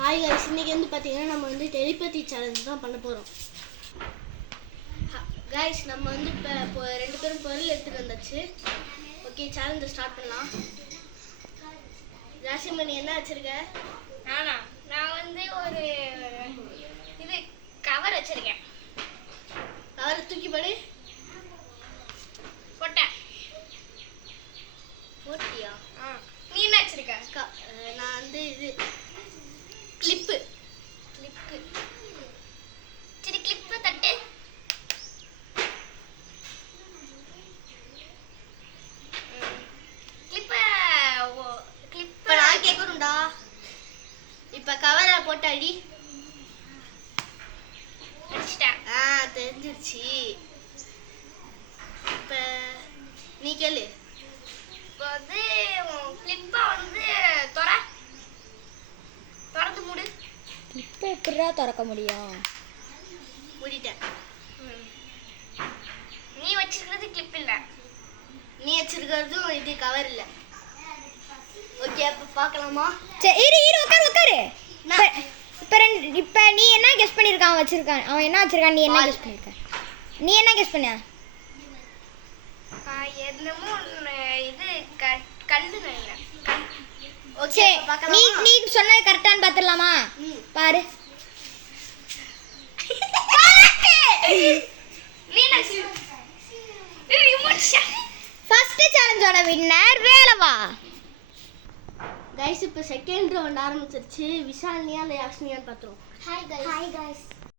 Hi guys, இன்னைக்கு வந்து பாத்தீங்கன்னா நம்ம வந்து டெலிபதி சேலஞ்ச் தான் பண்ண போறோம். गाइस, நம்ம வந்து இப்போ ரெண்டு பேரும் பொருள் எடுத்துட்டு வந்தாச்சு. ஓகே, சேலஞ்ச் ஸ்டார்ட் பண்ணலாம். ராசிமணி என்ன வச்சிருக்க? நான் வந்து ஒரு இது கவர் வச்சிருக்கேன். கவர் தூக்கி போடு. போட்டேன். போட்டியா? நீ என்ன வச்சிருக்க? நான் வந்து இது கிளிப்பு. சரி, கிளிப்பு தட்டு. கிளிப்ப நான் கேட்கணும்டா. இப்ப கவரை போட்டு அடி. அடிச்சிட்டேன். தெரிஞ்சிருச்சு. இப்ப நீ கேளு. இப்போ வந்து கிளிப்ப வந்து திறந்து மூடு. கிளிப்பை எப்படிடா திறக்க முடியும்? மூடிட்டேன். நீ வச்சிருக்கிறது கிளிப் இல்ல. நீ வச்சிருக்கிறதும் இது கவர் இல்ல. ஓகே, அப்ப பார்க்கலாமா? சரி, இரு உட்காரு. இப்போ நீ என்ன கெஸ் பண்ணியிருக்கான்? அவன் என்ன வச்சிருக்கான்? நீ என்ன கெஸ் பண்ணியிருக்க? நீ என்ன கெஸ் பண்ண? என்னமோ இது கல்லு நினைக்கிறேன். ஓகே, நீ சொன்னது கரெக்டான்னு பார்த்துடலாமா? பாரு. ஃபர்ஸ்ட் சேலஞ்சோட வின்னர் வேலவா. गाइस, இப்போ செகண்ட் ரவுண்ட் ஆரம்பிச்சிருச்சு. விஷால்னியா இல்ல யாஸ்மியான்னு பாத்துறோம். Hi guys.